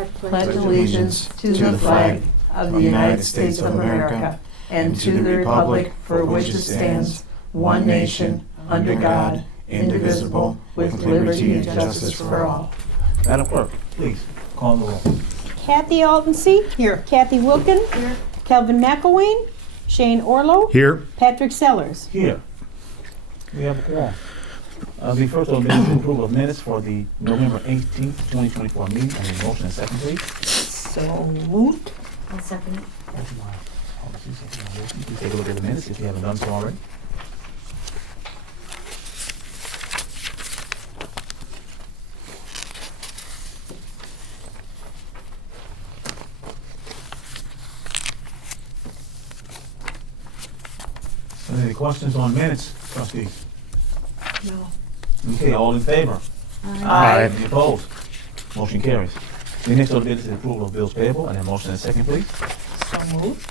I pledge allegiance to the flag of the United States of America and to the republic for which it stands, one nation, under God, indivisible, with liberty and justice for all. Madam Clerk, please call the roll. Kathy Aldency. Here. Kathy Wilkin. Here. Kelvin McElwain. Shane Orlo. Here. Patrick Sellers. Here. We have a quorum. The first order is approval of minutes for the November 18th, 2024 meeting. I need a motion and second, please. So moved. I'll second it. Please take a look at the minutes if you haven't done so already. Any questions on minutes, trustees? No. Okay, all in favor? Aye. Any opposed? Motion carries. The next order of business is approval of bills payable. And a motion and second, please. So moved.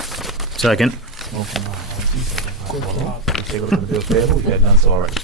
Second. Motion by Aldency, second by Orlo. Please take a look at the bills payable. We've had done so already.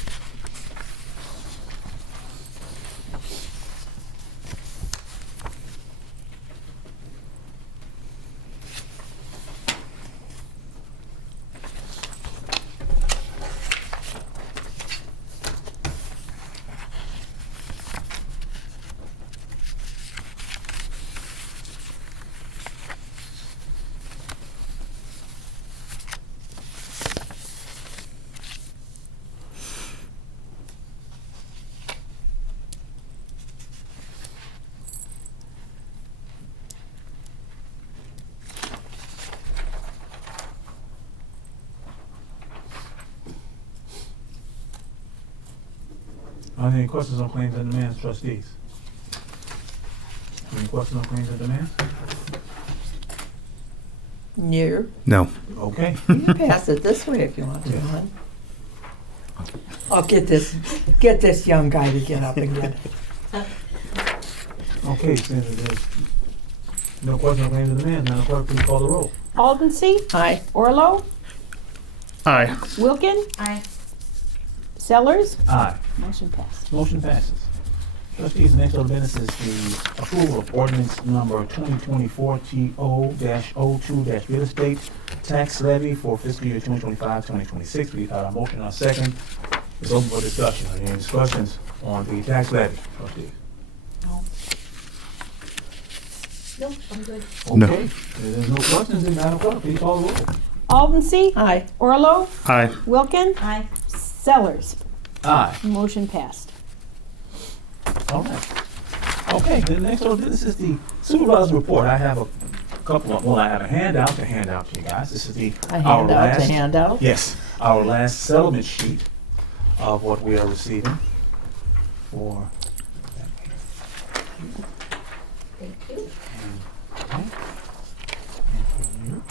Are there any questions on claims and demands, trustees? Any questions on claims and demands? Near. No. Okay. You can pass it this way if you want to. Yeah. hon. I'll get this young guy to get up and get it. Okay, since there's no question on claims and demands, Madam Clerk, please call the roll. Aldency. Aye. Orlo. Aye. Wilkin. Aye. Sellers. Aye. Motion passed. Motion passes. Trustees, the next order of business is the approval of ordinance number 2024-TO-02- real estate tax levy for fiscal year 2025-2026. We've had our motion on second. It's open for discussion. Are there any discussions on the tax levy, trustees? No, I'm good. No. Okay. If there's no questions, then Madam Clerk, please call the roll. Aldency. Aye. Orlo. Aye. Wilkin. Aye. Sellers. Aye. Motion passed. All right. Okay, the next order of business is the supervisor's report. I have a couple of, well, I have a handout to hand out to you guys. This is A handout. Yes, our last settlement sheet of what we are receiving for. Thank you. Okay. And for you,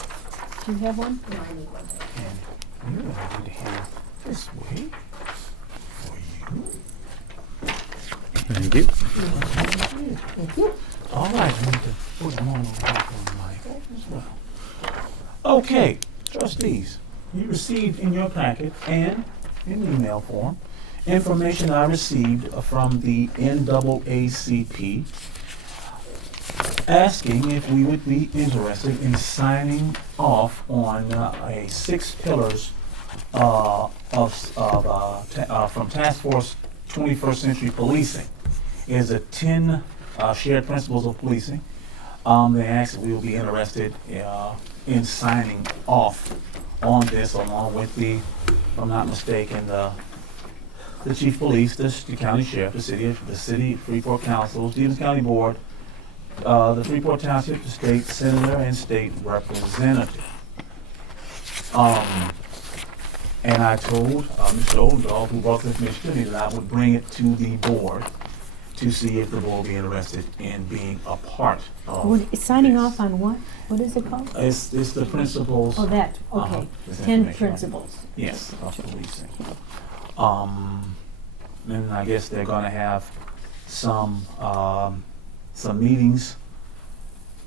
Do you have one? No, I need one. and you, I need to hand this way for you. Thank you. Thank you. All right, I need to put them on the back of the mic as well. Okay, trustees, you received in your packet and in email form information I received from the NAACP asking if we would be interested in signing off on a 6 pillars from Task Force 21st Century Policing. It is a 10 shared principles of policing. They asked if we would be interested in signing off on this, along with the, if I'm not mistaken, the chief of police, the county sheriff, the city Freeport Council, Stevens County Board, the Freeport Township, the state senator, and state representative. And I told Mr. Oldendorf, who brought this information to me, that I would bring it to the board to see if the board would be interested in being a part of Signing this. off on what? What is it called? It's the principles. Oh, that. Uh-huh. Okay. This 10 information. principles. Yes, of policing. And I guess they're gonna have some meetings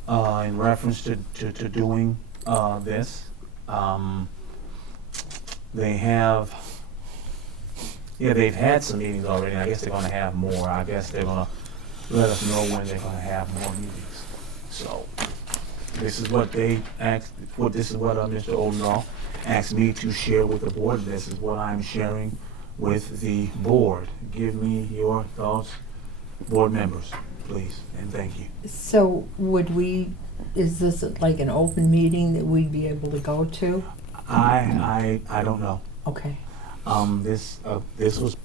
in reference to doing this. They've had some meetings already, and I guess they're gonna have more. I guess they're gonna let us know when they're gonna have more meetings. So this is what they asked, this is what Mr. Odendahl asked me to share with the board. This is what I'm sharing with the board. Give me your thoughts, board members, please, and thank you. So is this like an open meeting that we'd be able to go to? I don't know. Okay. This was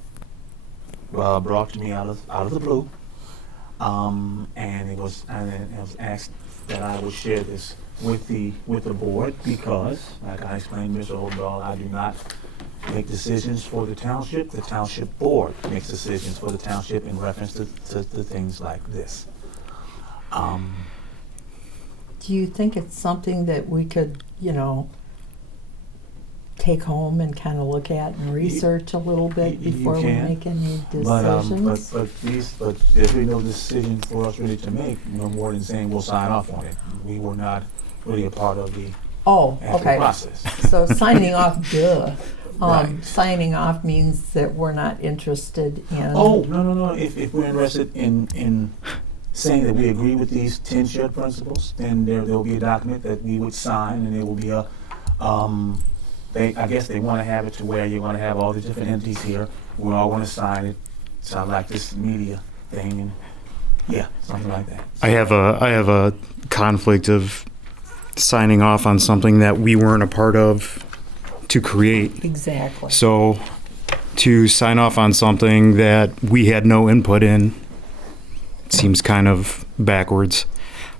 brought to me out of the blue, and it was asked that I would share this with the board because, like I explained, Mr. Odendahl, I do not make decisions for the township. The township board makes decisions for the township in reference to things like this. Do you think it's something that we could, take home and kind of look at and research a little bit You before we can. make any decisions? But there's really no decision for us really to make, no more than saying we'll sign off on it. We were not really a part of the Oh, actual okay. process. So signing off, duh. Right. Signing off means that we're not interested in. Oh, no. If we're interested in saying that we agree with these 10 shared principles, then there'll be a document that we would sign, and there will be a, I guess they want to have it to where you're going to have all the different entities here. We're all going to sign it. Sound like this media thing, and yeah, something like that. I have a conflict of signing off on something that we weren't a part of to create. Exactly. So to sign off on something that we had no input in seems kind of backwards.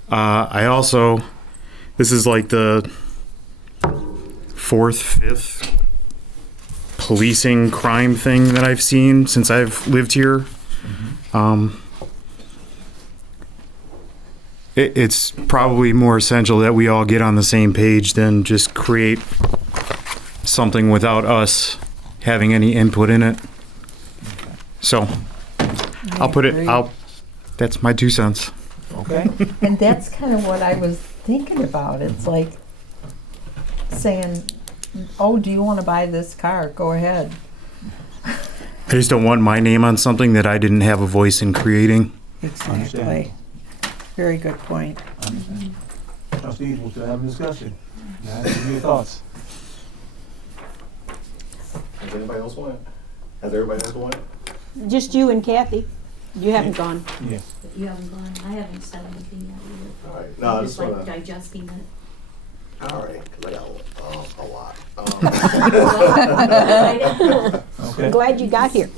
This is like the 4th, 5th policing crime thing that I've seen since I've lived here. It's probably more essential that we all get on the same page than just create something without us having any input in it. So that's my 2 cents. Okay. And that's kind of what I was thinking about. It's like saying, oh, do you want to buy this car? Go ahead. I just don't want my name on something that I didn't have a voice in creating. Exactly. Very good point. Trustees, we'll still have a discussion. Now, give me your thoughts. Has anybody else went? Has everybody else went? Just you and Kathy. You haven't gone. Yes. You haven't gone, I haven't said anything yet either. All right. No, I I'm just just like wanna. digesting it. All right, because I got a lot. Okay. Glad you got here.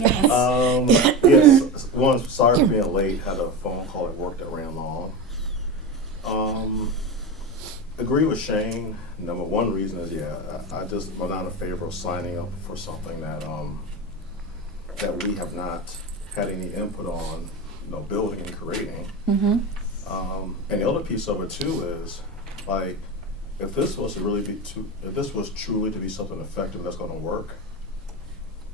Yes. One, sorry for being late. Had a phone call at work that ran long. Agree with Shane. Number one reason is I just am not in favor of signing up for something that we have not had any input on, building and creating. Mm-hmm. And the other piece of it too is, like, if this was truly to be something effective that's going to work,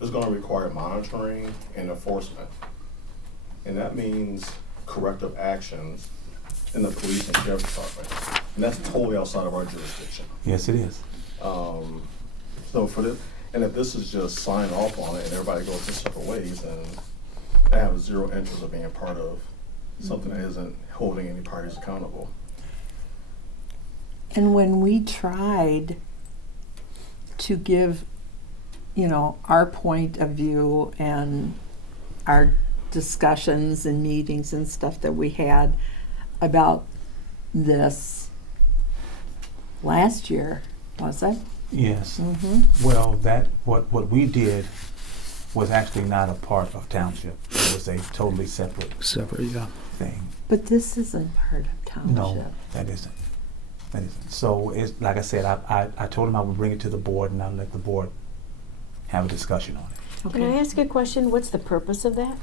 it's going to require monitoring and enforcement, and that means corrective actions in the police and sheriff's department, and that's totally outside of our jurisdiction. Yes, it is. So and if this is just sign off on it and everybody goes their separate ways, then I have zero interest of being part of something that isn't holding any parties accountable. And when we tried to give, our point of view and our discussions and meetings and stuff that we had about this last year, was it? Yes. Mm-hmm. Well, what we did was actually not a part of township. It was a totally separate Yeah. thing. But this isn't part of township. No, that isn't. So it's like I said, I told him I would bring it to the board and I'll let the board have a discussion on it. Can I ask a question? What's the purpose of that?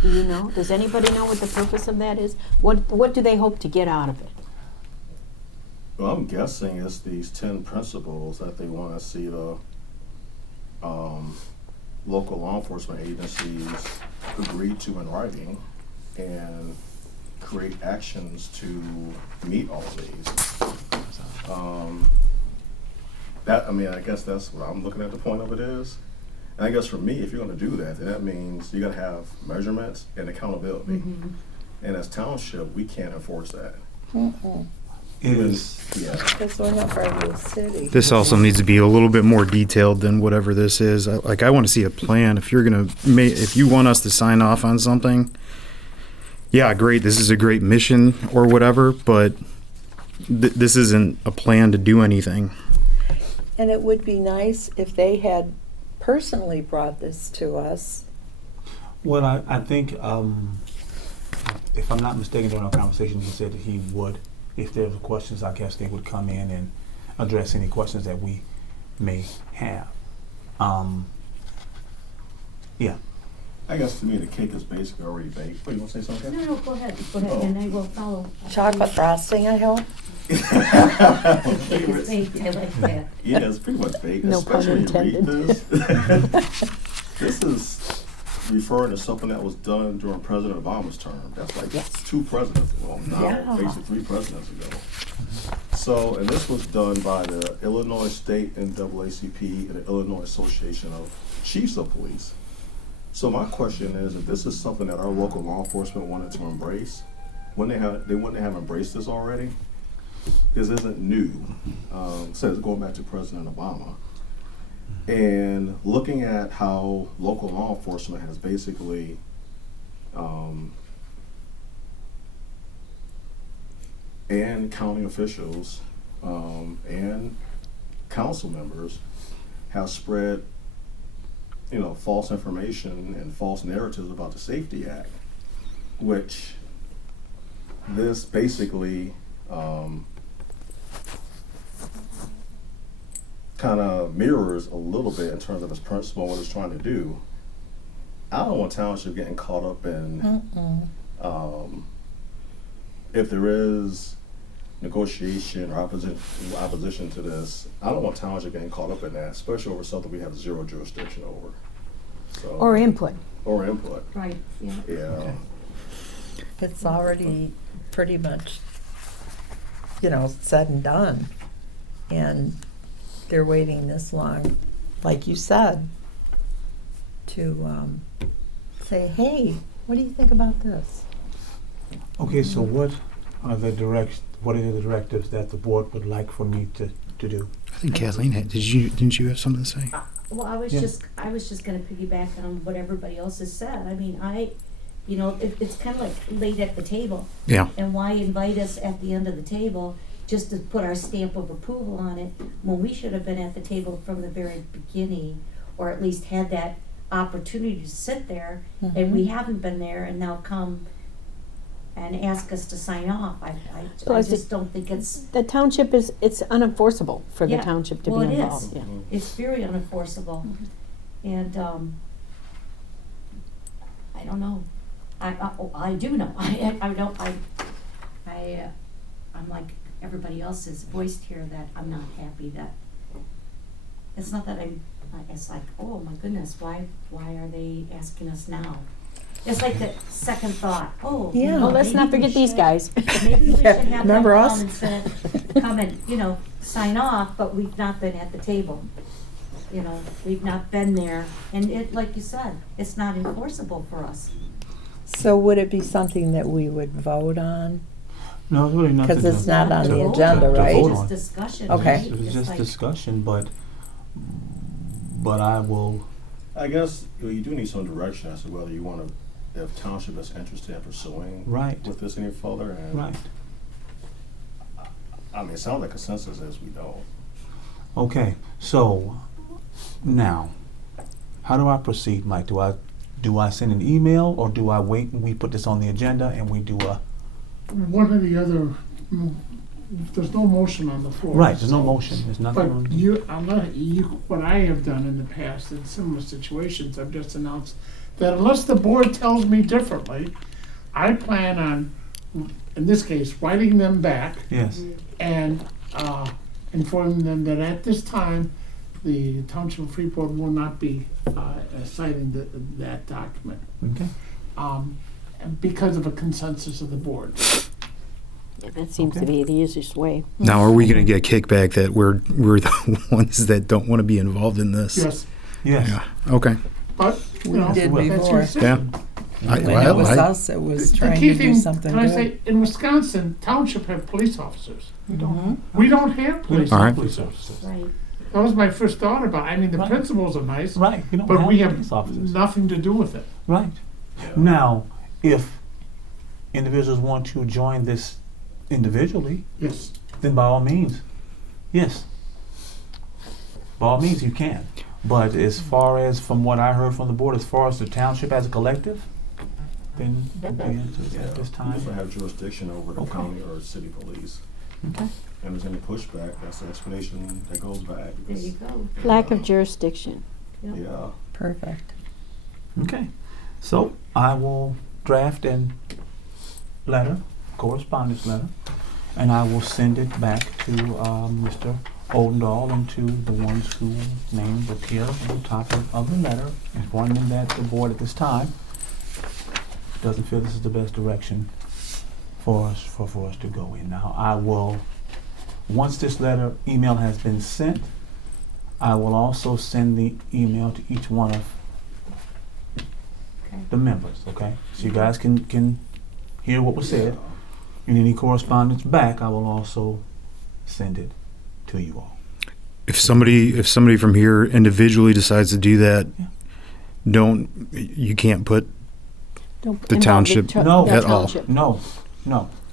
Do you know? Does anybody know what the purpose of that is? What do they hope to get out of it? Well, I'm guessing it's these 10 principles that they want to see the local law enforcement agencies agree to in writing and create actions to meet all of these. I guess that's what I'm looking at the point of it is. And I guess for me, if you're going to do that, then that means you got to have measurements and accountability. Mm-hmm. And as township, we can't enforce that. It is, Yeah. Because we're not part of the city. This also needs to be a little bit more detailed than whatever this is. I want to see a plan. If you're gonna if you want us to sign off on something, yeah, great. This is a great mission or whatever, but this isn't a plan to do anything. And it would be nice if they had personally brought this to us. well, I think, if I'm not mistaken, during our conversation, he said that he would, if there were questions, I guess they would come in and address any questions that we may have. Yeah. I guess to me, the cake is basically already baked. What, you want to say something? No, go ahead, and I will follow. Chocolate frosting, I hope. It's baked, I like that. Yeah, it's pretty much baked, No pun especially when you read intended. this. This is referring to something that was done during President Obama's term. That's like Yes. 2 presidents, well, now, Yeah. basically 3 presidents ago. So, and this was done by the Illinois State NAACP and the Illinois Association of Chiefs of Police. So my question is, if this is something that our local law enforcement wanted to embrace, wouldn't they have embraced this already? This isn't new. Says going back to President Obama. And looking at how local law enforcement has basically and county officials and council members have spread, false information and false narratives about the Safety Act, which this basically kind of mirrors a little bit in terms of its principle and what it's trying to do. I don't want Township getting caught up in if there is negotiation or opposition to this. I don't want Township getting caught up in that, especially over something we have 0 jurisdiction over. So, Or input. or input. Right, yeah. Yeah. It's already pretty much, said and done. And they're waiting this long, like you said, to say, hey, what do you think about this? Okay, so what are the directives that the board would like for me to do? I think Kathleen didn't you have something to say? Well, I was Yeah. just gonna piggyback on what everybody else has said. I mean, it's kind of like late at the table. Yeah. And why invite us at the end of the table just to put our stamp of approval on it when we should have been at the table from the very beginning, or at least had that opportunity to sit there, and we haven't been there, and now come and ask us to sign off. So I is just it- don't think it's, The township it's unenforceable for the Yeah, township to well, be it is. involved. Yeah. it's very unenforceable. And, I don't know. I do know. I'm like everybody else has voiced here that I'm not happy that, it's not that it's like, oh my goodness, why are they asking us now? It's like the second thought, Yeah. Well, let's not maybe we forget these should- guys. Maybe we should have them Remember us? come and, sign off, but we've not been at the table. We've not been there, and it, like you said, it's not enforceable for us. So would it be something that we would vote on? No, it's really nothing. 'Cause it's to- not on to the vote agenda, on. To right? vote Just on. discussion, Okay. right? It's just like- discussion, but I will, I guess you do need some direction as to whether you want to, if Township is interested in pursuing Right. with this any further. And right. I mean, it sounds like consensus is we don't. Okay, so now, how do I proceed, Mike? Do I send an email, or do I wait and we put this on the agenda and we do a? One or the other, there's no motion on the floor. Right, there's no so- motion, there's nothing on. But what I have done in the past in similar situations, I've just announced that unless the board tells me differently, I plan on, in this case, writing them back Yes, and informing them that at this time, the Township of Freeport will not be citing that document okay. and because of a consensus of the board. Yeah, that seems to Okay. be the easiest way. Now, are we going to get kickback that we're the ones that don't want to be involved in this? Yes, Yes, Yeah. Okay. but, We did that's your before. decision. When it was us, it was The trying key to do thing, something can I good. say, in Wisconsin, township have police officers. Mhm. We don't have police All right. officers. Right. That was my first thought about it. I mean, the Right. principles are nice, Right, you don't but we police have officers. nothing to do with it. Right. Now, if individuals want to join this individually, Yes. then by all means, yes. By all means, you can. But as far as from what I heard from the board, as far as the township as a collective, then the answer is at this We time. just have jurisdiction over the Okay. county or city police. Okay. And if there's any pushback, that's the explanation that goes back. There you go. Lack of jurisdiction. Yeah. Perfect. Okay. So I will draft an letter, correspondence letter, and I will send it back to Mr. Oldendahl and to the ones who named appear on the top of the letter, informing them that the board at this time doesn't feel this is the best direction for us to go in. Now, I will, once this email has been sent, I will also send the email to each one of Okay. the members, okay? So you guys can hear what was said, and any correspondence back, I will also send it to you all. If somebody from here individually decides to do that, Yeah. you can't put. Don't The involve township No. the at all. township. No.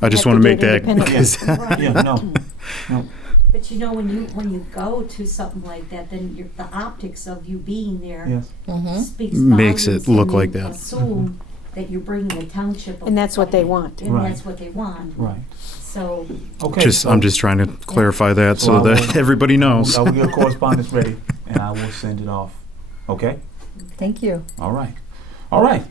I just have want to to do make it that. independently. Yeah, no. But you know, when you go to something like that, then the optics of you being there Yes. Mm-hmm. speaks Makes it volumes, look and like you that. assume that you're bringing the township. And that's what they want. And Right. that's what they want. Right. So, Okay. I'm just trying to clarify that So so I that will- everybody knows. I will get a correspondence ready, and I will send it off. Okay? Thank you. All right. All right.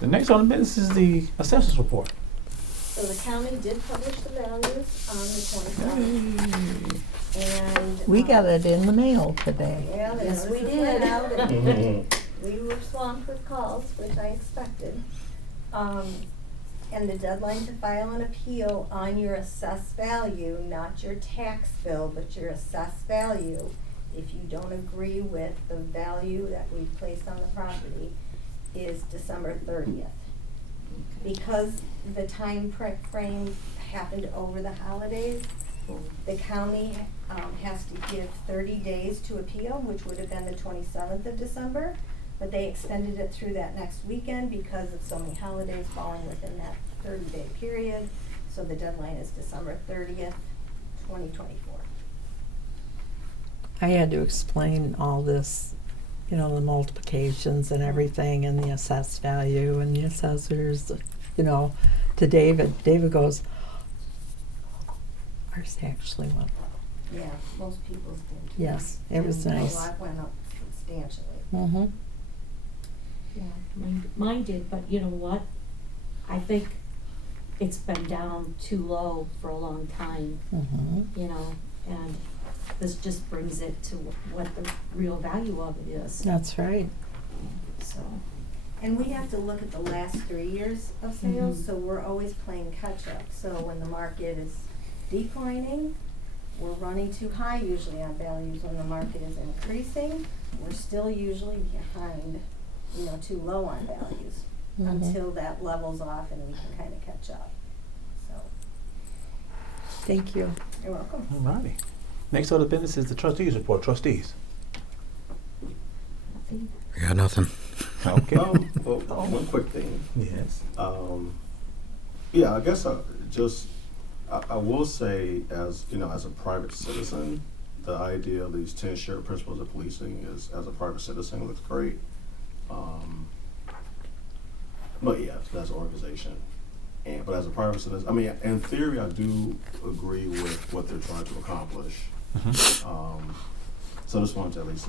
The next order of business is the assessors report. So the county did publish the values on the 27th. And. We got it in the mail today. Yeah, the Yes, we notices went did. out and we were swamped with calls, which I expected. And the deadline to file an appeal on your assessed value, not your tax bill, but your assessed value, if you don't agree with the value that we've placed on the property, is December 30th. Because the time frame happened over the holidays, the county has to give 30 days to appeal, which would have been the 27th of December, but they extended it through that next weekend because of so many holidays falling within that 30-day period. So the deadline is December 30th, 2024. I had to explain all this, the multiplications and everything and the assessed value and the assessors, to David. David goes, ours actually went. Yeah, most people's did too. Yes, it was And nice. A lot went up substantially. Mm-hmm. yeah, mine did, but you know what? I think it's been down too low for a long time, Mm-hmm. and this just brings it to what the real value of it is, That's right. so. And we have to look at the last 3 years of sales, Mhm. so we're always playing catch up. So when the market is declining, we're running too high usually on values. When the market is increasing, we're still usually behind, too low on values Mhm. until that levels off and we can kind of catch up. So, Thank you. you're welcome. All righty. Next order of business is the trustees report. Trustees. I got nothing. Okay. One quick thing. Yes. Yeah, I guess I will say as a private citizen, the idea of these 10 shared principles of policing is, as a private citizen, looks great. But yeah, that's an organization. But as a private citizen, in theory, I do agree with what they're trying to accomplish. So I just wanted to at least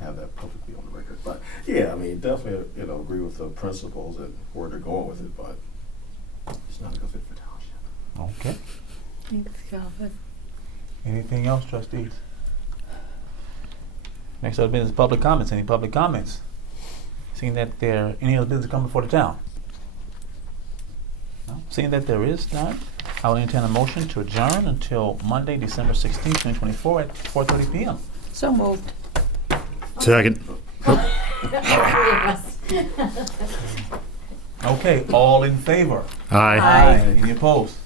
have that publicly on the record. But yeah, definitely, agree with the principles and where they're going with it, but it's not a good fit for township. Okay. Thanks, Calvin. Anything else, trustees? Next order of business is public comments. Any public comments? Seeing that there any other business coming before the town? No? Seeing that there is none, I will entertain a motion to adjourn until Monday, December 16th, 2024 at 4:30 p.m. So moved. Second. Okay, all in favor? Aye. Any opposed?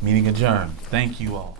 Meeting adjourned. Thank you all.